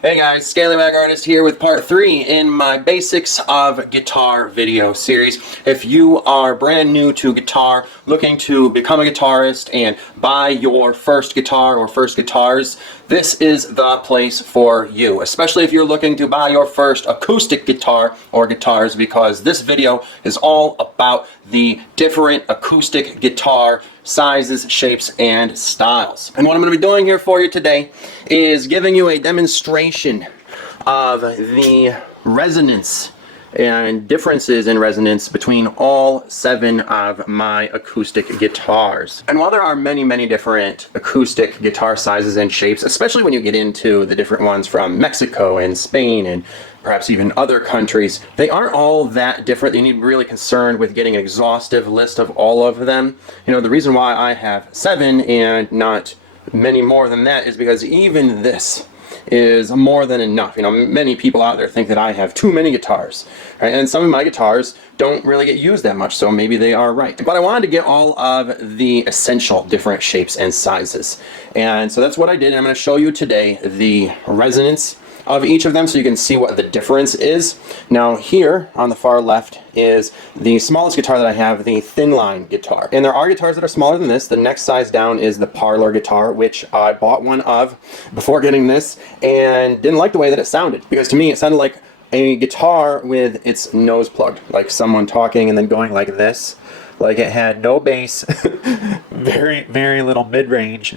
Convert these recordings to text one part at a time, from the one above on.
Hey guys, Scallywag Artist here with part 3 in my Basics of Guitar video series. If you are brand new to guitar, looking to become a guitarist and buy your first guitar or first guitars, this is the place for you. Especially if you're looking to buy your first acoustic guitar or guitars, because this video is all about the different acoustic guitar sizes, shapes, and styles. And what I'm going to be doing here for you today is giving you a demonstration of the resonance and differences in resonance between all 7 of my acoustic guitars. And while there are many different acoustic guitar sizes and shapes, especially when you get into the different ones from Mexico and Spain and perhaps even other countries, they aren't all that different. You need to be really concerned with getting an exhaustive list of all of them. You know, the reason why I have 7 and not many more than that is because even this is more than enough. You know, many people out there think that I have too many guitars, right? And some of my guitars don't really get used that much, so maybe they are right. But I wanted to get all of the essential different shapes and sizes. And so that's what I did. I'm going to show you today the resonance of each of them so you can see what the difference is. Now here on the far left is the smallest guitar that I have, the thin line guitar. And there are guitars that are smaller than this. The next size down is the parlor guitar, which I bought one of before getting this and didn't like the way that it sounded, because to me it sounded like a guitar with its nose plugged, like someone talking and then going like this. Like it had no bass, very little mid-range,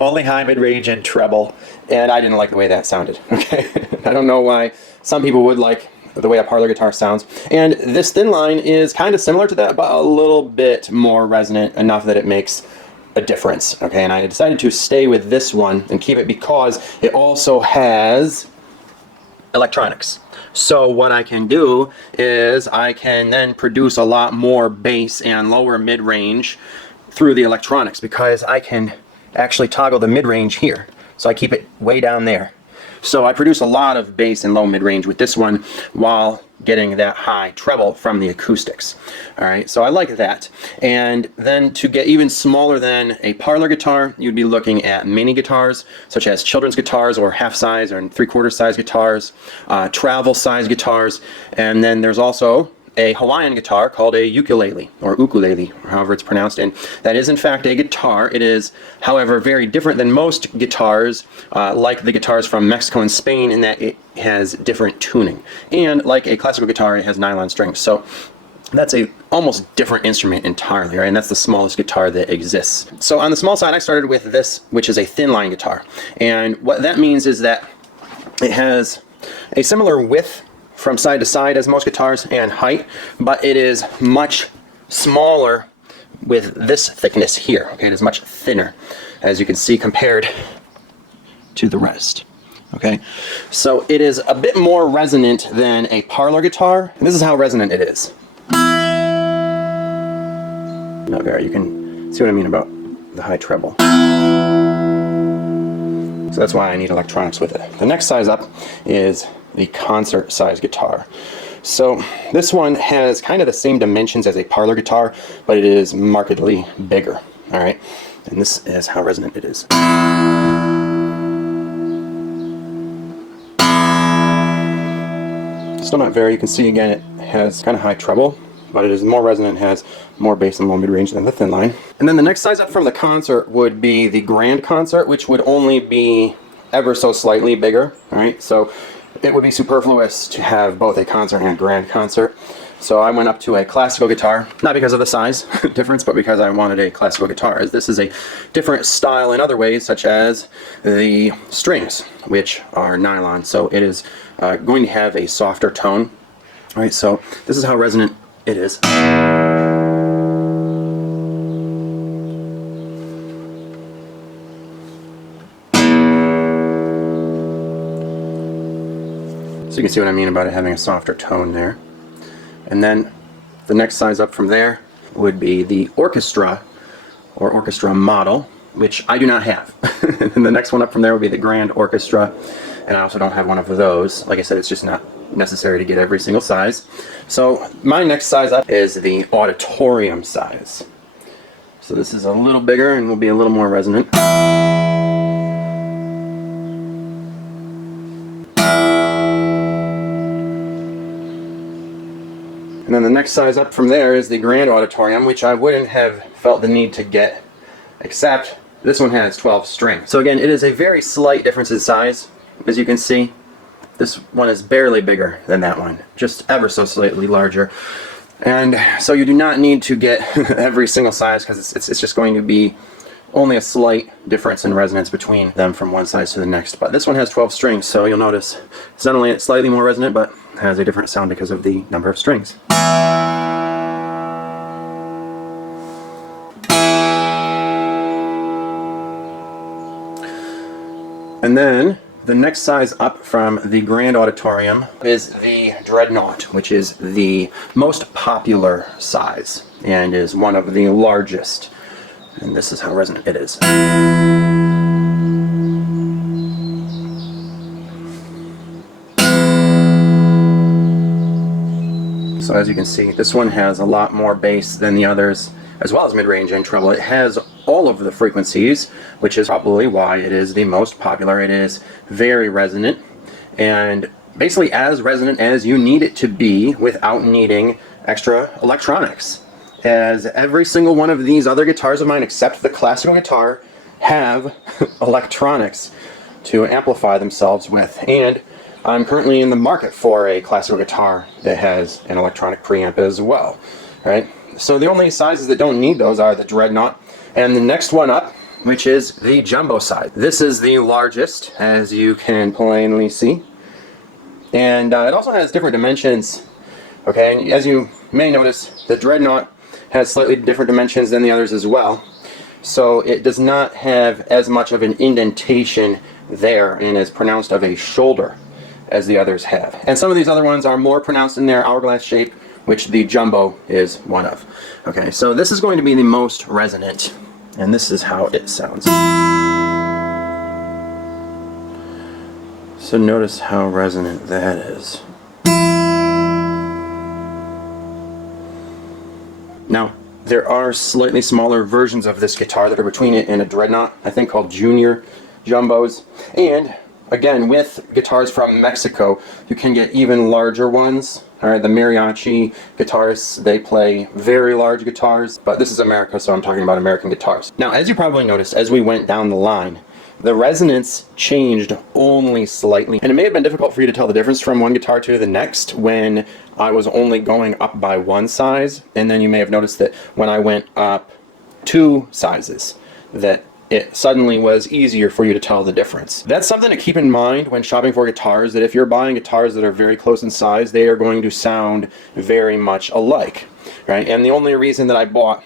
only high mid-range and treble, and I didn't like the way that sounded, okay? I don't know why some people would like the way a parlor guitar sounds. And this thin line is kind of similar to that, but a little bit more resonant, enough that it makes a difference, okay? And I decided to stay with this one and keep it because it also has electronics. So what I can do is I can then produce a lot more bass and lower mid-range through the electronics, because I can actually toggle the mid-range here. So I keep it way down there. So I produce a lot of bass and low mid-range with this one while getting that high treble from the acoustics. Alright, so I like that. And then to get even smaller than a parlor guitar, you'd be looking at mini guitars, such as children's guitars or half-size or 3/4 size guitars, travel size guitars, and then there's also a Hawaiian guitar called a ukulele, or ukulele, or however it's pronounced, and that is in fact a guitar. It is, however, very different than most guitars, like the guitars from Mexico and Spain, in that it has different tuning. And like a classical guitar, it has nylon strings. So that's a almost different instrument entirely, right? And that's the smallest guitar that exists. So on the small side, I started with this, which is a thin line guitar. And what that means is that it has a similar width from side to side as most guitars and height, but it is much smaller with this thickness here. Okay, it is much thinner, as you can see, compared to the rest. Okay, so it is a bit more resonant than a parlor guitar, and this is how resonant it is. Not very. You can see what I mean about the high treble. So that's why I need electronics with it. The next size up is the concert size guitar. So this one has kind of the same dimensions as a parlor guitar, but it is markedly bigger. All right, and this is how resonant it is. Still not very. You can see again it has kind of high treble, but it is more resonant, has more bass and low mid-range than the thin line. And then the next size up from the concert would be the grand concert, which would only be ever so slightly bigger. All right, so it would be superfluous to have both a concert and a grand concert. So I went up to a classical guitar, not because of the size difference, but because I wanted a classical guitar. This is a different style in other ways, such as the strings, which are nylon. So it is going to have a softer tone. All right, so this is how resonant it is. So you can see what I mean about it having a softer tone there. And then the next size up from there would be the orchestra or orchestra model, which I do not have. And the next one up from there would be the grand orchestra, and I also don't have one of those. Like I said, it's just not necessary to get every single size. So my next size up is the auditorium size. So this is a little bigger and will be a little more resonant. And then the next size up from there is the Grand Auditorium, which I wouldn't have felt the need to get, except this one has 12 strings. So again, it is a very slight difference in size, as you can see. This one is barely bigger than that one, just ever so slightly larger. And so you do not need to get every single size, because it's just going to be only a slight difference in resonance between them from one size to the next. But this one has 12 strings, so you'll notice it's not only slightly more resonant, but has a different sound because of the number of strings. And then the next size up from the Grand Auditorium is the Dreadnought, which is the most popular size and is one of the largest. And this is how resonant it is. So as you can see, this one has a lot more bass than the others, as well as mid-range and treble. It has all of the frequencies, which is probably why it is the most popular. It is very resonant, and basically as resonant as you need it to be without needing extra electronics. As every single one of these other guitars of mine, except the classical guitar, have electronics to amplify themselves with. And I'm currently in the market for a classical guitar that has an electronic preamp as well, right? So the only sizes that don't need those are the Dreadnought and the next one up, which is the Jumbo size. This is the largest, as you can plainly see. And it also has different dimensions, okay? And as you may notice, the Dreadnought has slightly different dimensions than the others as well. So it does not have as much of an indentation there and as pronounced of a shoulder as the others have. And some of these other ones are more pronounced in their hourglass shape, which the Jumbo is one of. Okay, so this is going to be the most resonant, and this is how it sounds. So notice how resonant that is. Now, there are slightly smaller versions of this guitar that are between it and a Dreadnought, I think called Junior Jumbos. And again, with guitars from Mexico, you can get even larger ones. All right, the mariachi guitarists, they play very large guitars, but this is America, so I'm talking about American guitars. Now, as you probably noticed, as we went down the line, the resonance changed only slightly. And it may have been difficult for you to tell the difference from one guitar to the next when I was only going up by one size. And then you may have noticed that when I went up 2 sizes, that it suddenly was easier for you to tell the difference. That's something to keep in mind when shopping for guitars, that if you're buying guitars that are very close in size, they are going to sound very much alike, right? And the only reason that I bought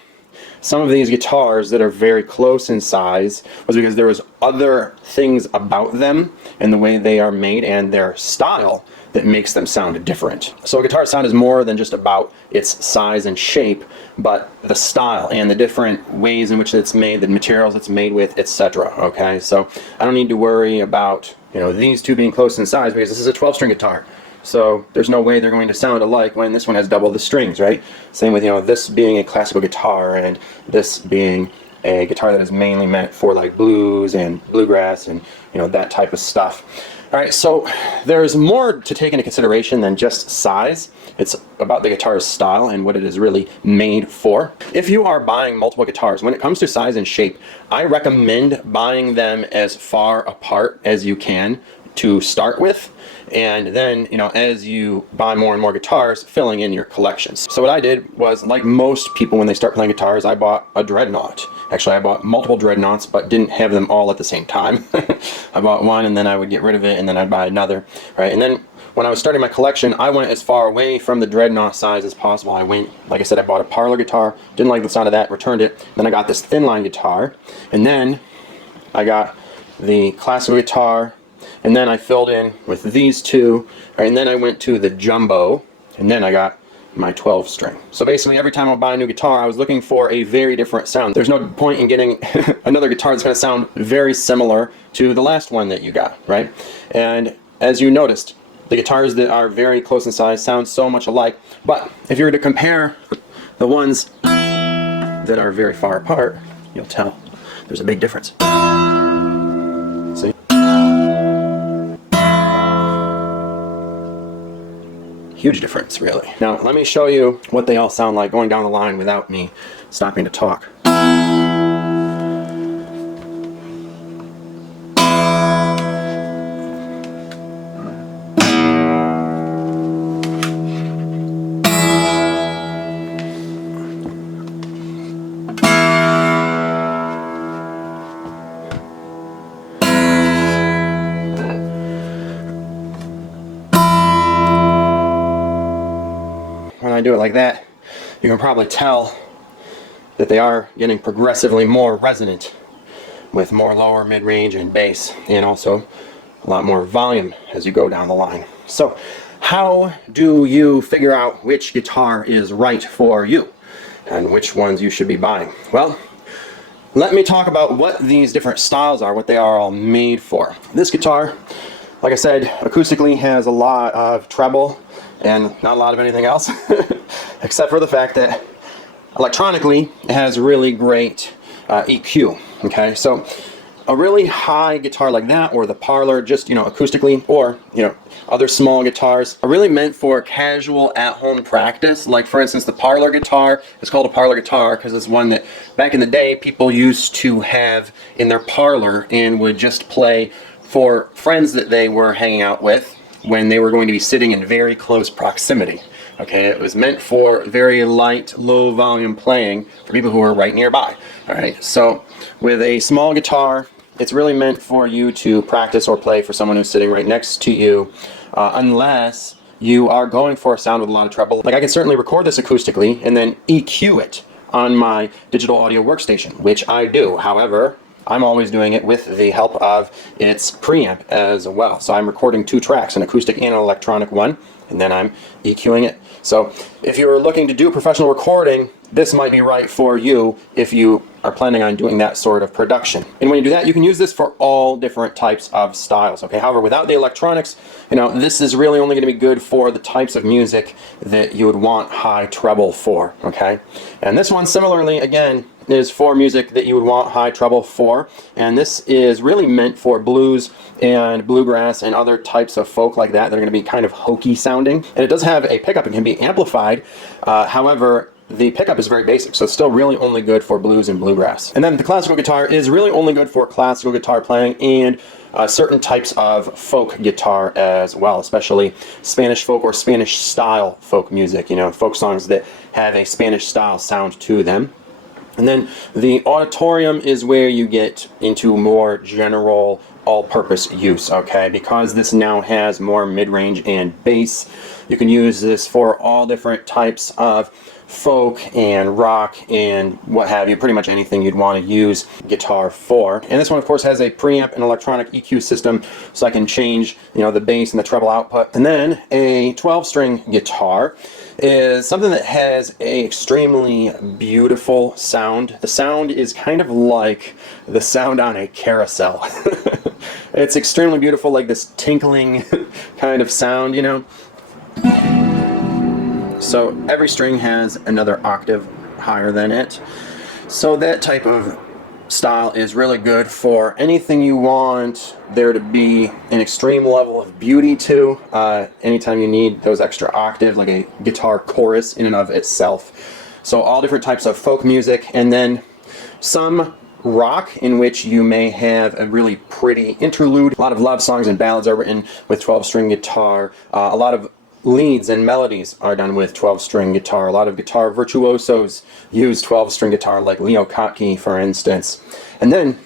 some of these guitars that are very close in size was because there was other things about them and the way they are made and their style that makes them sound different. So a guitar sound is more than just about its size and shape, but the style and the different ways in which it's made, the materials it's made with, etc. Okay, so I don't need to worry about, you know, these two being close in size because this is a 12-string guitar. So there's no way they're going to sound alike when this one has double the strings, right? Same with, you know, this being a classical guitar and this being a guitar that is mainly meant for like blues and bluegrass and, you know, that type of stuff. All right, so there's more to take into consideration than just size. It's about the guitar's style and what it is really made for. If you are buying multiple guitars, when it comes to size and shape, I recommend buying them as far apart as you can to start with, and then, you know, as you buy more and more guitars, filling in your collections. So what I did was, like most people when they start playing guitars, I bought a Dreadnought. Actually, I bought multiple Dreadnoughts, but didn't have them all at the same time. I bought one and then I would get rid of it and then I'd buy another, right? And then when I was starting my collection, I went as far away from the Dreadnought size as possible. I went, like I said, I bought a parlor guitar, didn't like the sound of that, returned it. Then I got this thin line guitar, and then I got the classical guitar, and then I filled in with these two, and then I went to the Jumbo, and then I got my 12-string. So basically every time I buy a new guitar, I was looking for a very different sound. There's no point in getting another guitar that's going to sound very similar to the last one that you got, right? And as you noticed, the guitars that are very close in size sound so much alike, but if you were to compare the ones that are very far apart, you'll tell there's a big difference. See? huge difference, really. Now, let me show you what they all sound like going down the line without me stopping to talk. When I do it like that, you can probably tell that they are getting progressively more resonant with more lower mid-range and bass, and also a lot more volume as you go down the line. So how do you figure out which guitar is right for you and which ones you should be buying? Well, let me talk about what these different styles are, what they are all made for. This guitar, like I said, acoustically has a lot of treble and not a lot of anything else except for the fact that electronically it has really great EQ. Okay, so a really high guitar like that, or the Parlor, just, you know, acoustically, or, you know, other small guitars are really meant for casual at-home practice. Like, for instance, the Parlor guitar is called a Parlor guitar because it's one that back in the day people used to have in their parlor and would just play for friends that they were hanging out with when they were going to be sitting in very close proximity. Okay, it was meant for very light, low volume playing for people who are right nearby. All right, so with a small guitar, it's really meant for you to practice or play for someone who's sitting right next to you, unless you are going for a sound with a lot of treble. Like, I can certainly record this acoustically and then EQ it on my digital audio workstation, which I do. However, I'm always doing it with the help of its preamp as well. So I'm recording 2 tracks, an acoustic and an electronic one, and then I'm EQing it. So if you're looking to do professional recording, this might be right for you if you are planning on doing that sort of production. And when you do that, you can use this for all different types of styles. Okay, however, without the electronics, you know, this is really only going to be good for the types of music that you would want high treble for. Okay, and this one similarly, again, is for music that you would want high treble for, and this is really meant for blues and bluegrass and other types of folk like that that are going to be kind of hokey sounding. And it does have a pickup. It can be amplified. However, the pickup is very basic, so it's still really only good for blues and bluegrass. And then the classical guitar is really only good for classical guitar playing and certain types of folk guitar as well, especially Spanish folk or Spanish style folk music, you know, folk songs that have a Spanish style sound to them. And then the auditorium is where you get into more general all-purpose use, okay? Because this now has more mid-range and bass, you can use this for all different types of folk and rock and what have you, pretty much anything you'd want to use guitar for. And this one, of course, has a preamp and electronic EQ system, so I can change, you know, the bass and the treble output. And then a 12-string guitar is something that has a extremely beautiful sound. The sound is kind of like the sound on a carousel. It's extremely beautiful, like this tinkling kind of sound, you know. So every string has another octave higher than it. So that type of style is really good for anything you want there to be an extreme level of beauty to. Anytime you need those extra octaves, like a guitar chorus in and of itself. So all different types of folk music, and then some rock in which you may have a really pretty interlude. A lot of love songs and ballads are written with 12-string guitar. A lot of leads and melodies are done with 12-string guitar. A lot of guitar virtuosos use 12-string guitar, like Leo Kottke, for instance. And then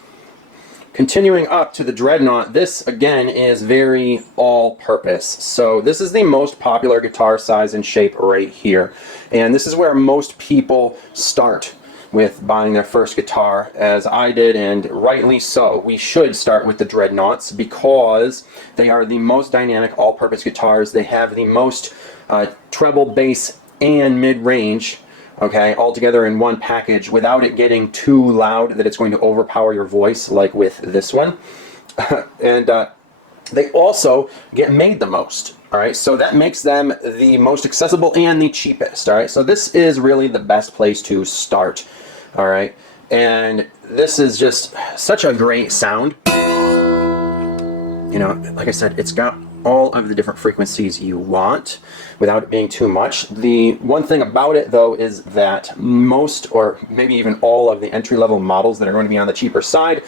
continuing up to the Dreadnought, this again is very all-purpose. So this is the most popular guitar size and shape right here. And this is where most people start with buying their first guitar, as I did, and rightly so. We should start with the Dreadnoughts because they are the most dynamic all-purpose guitars. They have the most treble, bass, and mid-range, okay, all together in one package without it getting too loud that it's going to overpower your voice, like with this one. And they also get made the most. All right, so that makes them the most accessible and the cheapest. All right, so this is really the best place to start. All right, and this is just such a great sound. You know, like I said, it's got all of the different frequencies you want without it being too much. The one thing about it though is that most, or maybe even all, of the entry-level models that are going to be on the cheaper side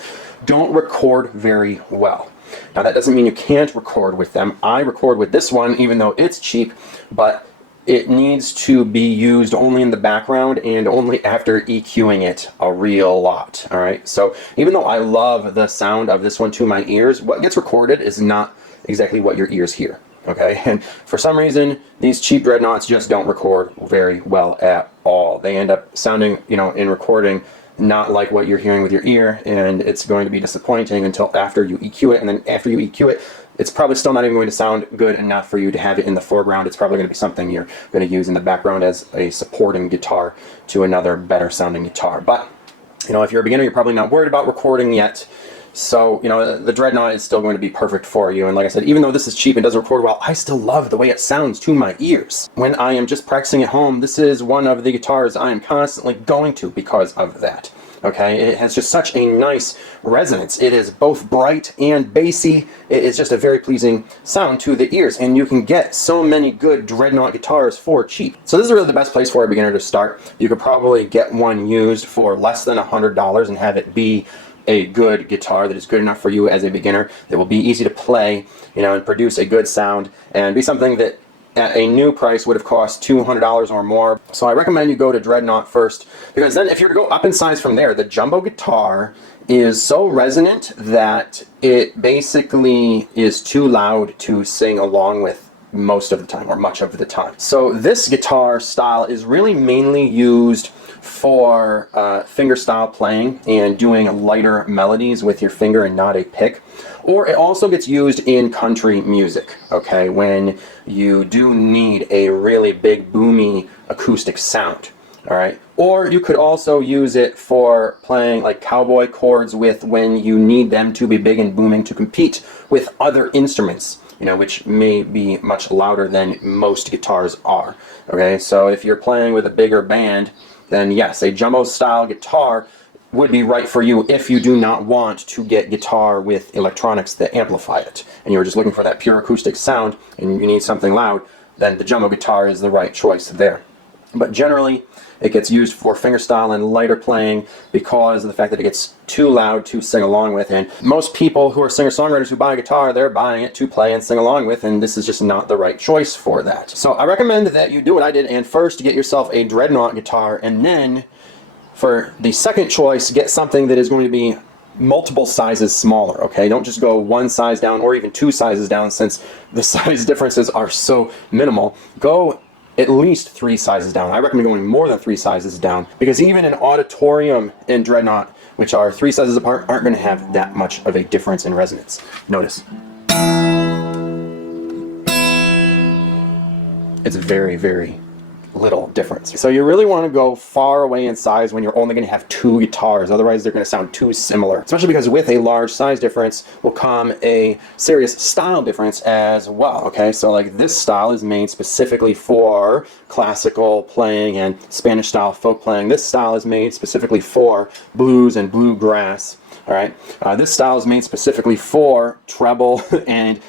don't record very well. Now that doesn't mean you can't record with them. I record with this one even though it's cheap, but it needs to be used only in the background and only after EQing it a real lot. All right, so even though I love the sound of this one to my ears, what gets recorded is not exactly what your ears hear. Okay, and for some reason these cheap dreadnoughts just don't record very well at all. They end up sounding, you know, in recording not like what you're hearing with your ear, and it's going to be disappointing until after you EQ it. And then after you EQ it, it's probably still not even going to sound good enough for you to have it in the foreground. It's probably going to be something you're going to use in the background as a supporting guitar to another better sounding guitar. But you know, if you're a beginner, you're probably not worried about recording yet. So, you know, the Dreadnought is still going to be perfect for you. And like I said, even though this is cheap and doesn't record well, I still love the way it sounds to my ears. When I am just practicing at home, this is one of the guitars I am constantly going to because of that. Okay, it has just such a nice resonance. It is both bright and bassy. It is just a very pleasing sound to the ears, and you can get so many good Dreadnought guitars for cheap. So this is really the best place for a beginner to start. You could probably get one used for less than $100 and have it be a good guitar that is good enough for you as a beginner, that will be easy to play, you know, and produce a good sound, and be something that at a new price would have cost $200 or more. So I recommend you go to Dreadnought first, because then if you were to go up in size from there, the jumbo guitar is so resonant that it basically is too loud to sing along with most of the time, or much of the time. So this guitar style is really mainly used for fingerstyle playing and doing lighter melodies with your finger and not a pick. Or it also gets used in country music, okay, when you do need a really big boomy acoustic sound, all right? Or you could also use it for playing like cowboy chords with when you need them to be big and booming to compete with other instruments, you know, which may be much louder than most guitars are, okay? So if you're playing with a bigger band, then yes, a jumbo style guitar would be right for you if you do not want to get guitar with electronics that amplify it, and you're just looking for that pure acoustic sound and you need something loud, then the jumbo guitar is the right choice there. But generally it gets used for fingerstyle and lighter playing because of the fact that it gets too loud to sing along with, and most people who are singer-songwriters who buy a guitar, they're buying it to play and sing along with, and this is just not the right choice for that. So I recommend that you do what I did and first get yourself a Dreadnought guitar, and then for the second choice, get something that is going to be multiple sizes smaller, okay? Don't just go one size down or even two sizes down, since the size differences are so minimal. Go at least 3 sizes down. I recommend going more than 3 sizes down, because even an auditorium and Dreadnought, which are 3 sizes apart, aren't going to have that much of a difference in resonance. Notice. It's very, very little difference. So you really want to go far away in size when you're only going to have 2 guitars, otherwise they're going to sound too similar. Especially because with a large size difference will come a serious style difference as well, okay? So like this style is made specifically for classical playing and Spanish style folk playing. This style is made specifically for blues and bluegrass, all right? This style is made specifically for treble and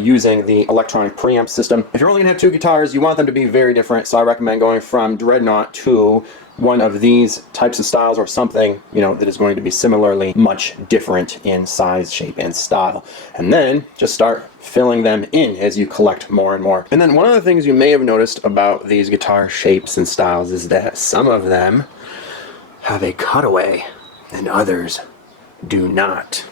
using the electronic preamp system. If you're only going to have 2 guitars, you want them to be very different, so I recommend going from Dreadnought to one of these types of styles, or something, you know, that is going to be similarly much different in size, shape, and style. And then just start filling them in as you collect more and more. And then one of the things you may have noticed about these guitar shapes and styles is that some of them have a cutaway and others do not.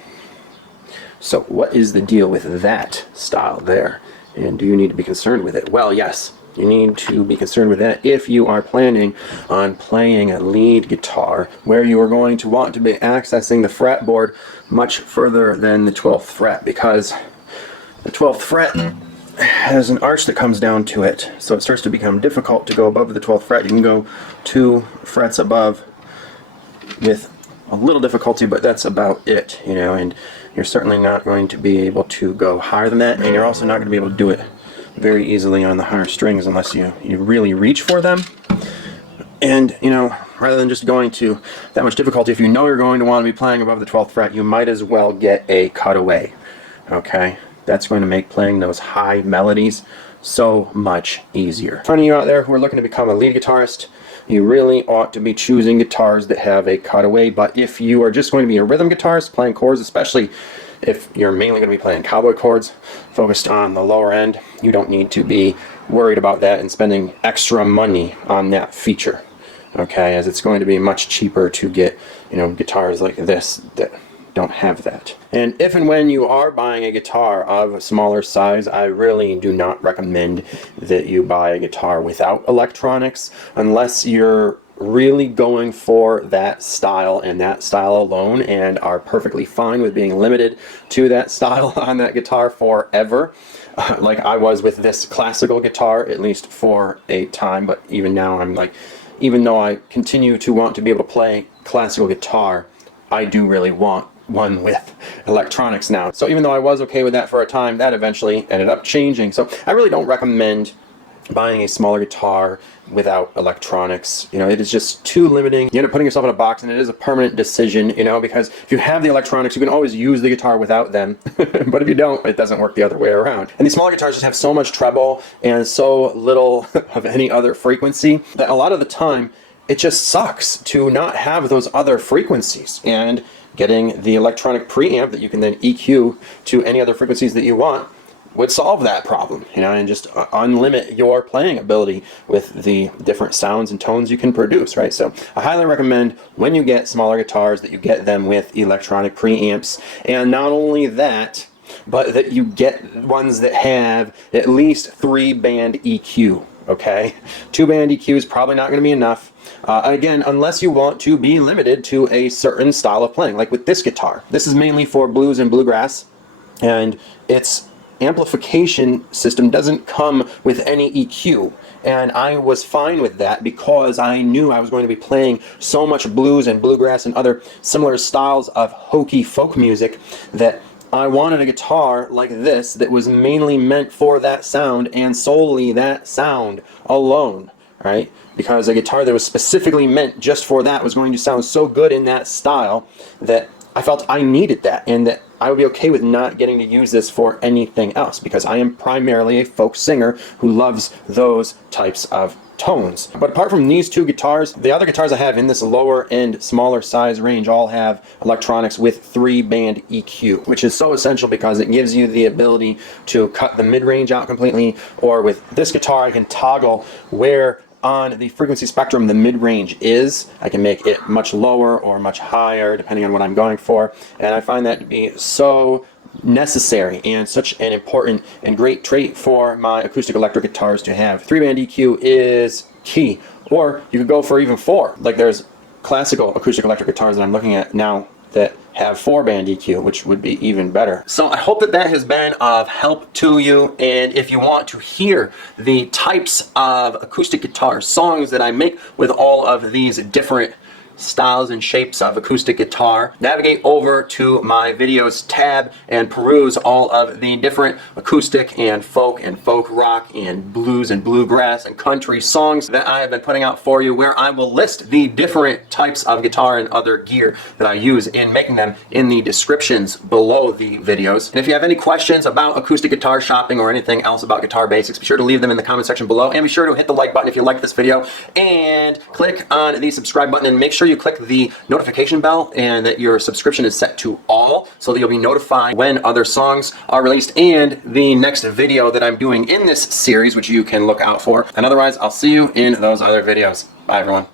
So what is the deal with that style there? And do you need to be concerned with it? Well, yes, you need to be concerned with that if you are planning on playing a lead guitar where you are going to want to be accessing the fretboard much further than the 12th fret, because the 12th fret has an arch that comes down to it, so it starts to become difficult to go above the 12th fret. You can go 2 frets above with a little difficulty, but that's about it, you know, and you're certainly not going to be able to go higher than that, and you're also not going to be able to do it very easily on the higher strings unless you really reach for them. And, you know, rather than just going to that much difficulty, if you know you're going to want to be playing above the 12th fret, you might as well get a cutaway, okay? That's going to make playing those high melodies so much easier. For any of you out there who are looking to become a lead guitarist, you really ought to be choosing guitars that have a cutaway. But if you are just going to be a rhythm guitarist playing chords, especially if you're mainly going to be playing cowboy chords focused on the lower end, you don't need to be worried about that and spending extra money on that feature. Okay, as it's going to be much cheaper to get, guitars like this that don't have that. And if and when you are buying a guitar of a smaller size, I really do not recommend that you buy a guitar without electronics unless you're really going for that style and that style alone and are perfectly fine with being limited to that style on that guitar forever. Like I was with this classical guitar, at least for a time, but even now I'm like, even though I continue to want to be able to play classical guitar, I do really want one with electronics now. So even though I was okay with that for a time, that eventually ended up changing. So I really don't recommend buying a smaller guitar without electronics. It is just too limiting. You end up putting yourself in a box, and it is a permanent decision, because if you have the electronics, you can always use the guitar without them. But if you don't, it doesn't work the other way around. And these smaller guitars just have so much treble and so little of any other frequency that a lot of the time it just sucks to not have those other frequencies. And getting the electronic preamp that you can then EQ to any other frequencies that you want would solve that problem, and just unlimit your playing ability with the different sounds and tones you can produce, right? So I highly recommend when you get smaller guitars that you get them with electronic preamps, and not only that, but that you get ones that have at least 3-band EQ, okay? 2-band EQ is probably not going to be enough. Again, unless you want to be limited to a certain style of playing, like with this guitar. This is mainly for blues and bluegrass, and its amplification system doesn't come with any EQ, and I was fine with that because I knew I was going to be playing so much blues and bluegrass and other similar styles of hokey folk music that I wanted a guitar like this that was mainly meant for that sound and solely that sound alone, right? Because a guitar that was specifically meant just for that was going to sound so good in that style that I felt I needed that, and that I would be okay with not getting to use this for anything else, because I am primarily a folk singer who loves those types of tones. But apart from these two guitars, the other guitars I have in this lower end, smaller size range all have electronics with 3-band EQ, which is so essential because it gives you the ability to cut the mid-range out completely, or with this guitar I can toggle where on the frequency spectrum the mid-range is. I can make it much lower or much higher depending on what I'm going for, and I find that to be so necessary and such an important and great trait for my acoustic electric guitars to have. 3-band EQ is key, or you could go for even 4. Like there's classical acoustic electric guitars that I'm looking at now that have 4-band EQ, which would be even better. So I hope that has been of help to you, and if you want to hear the types of acoustic guitar songs that I make with all of these different styles and shapes of acoustic guitar, navigate over to my videos tab and peruse all of the different acoustic and folk rock and blues and bluegrass and country songs that I have been putting out for you, where I will list the different types of guitar and other gear that I use in making them in the descriptions below the videos. And if you have any questions about acoustic guitar shopping or anything else about guitar basics, be sure to leave them in the comment section below, and be sure to hit the like button if you like this video, and click on the subscribe button, and make sure you click the notification bell and that your subscription is set to all, so that you'll be notified when other songs are released and the next video that I'm doing in this series, which you can look out for. And otherwise, I'll see you in those other videos. Bye, everyone.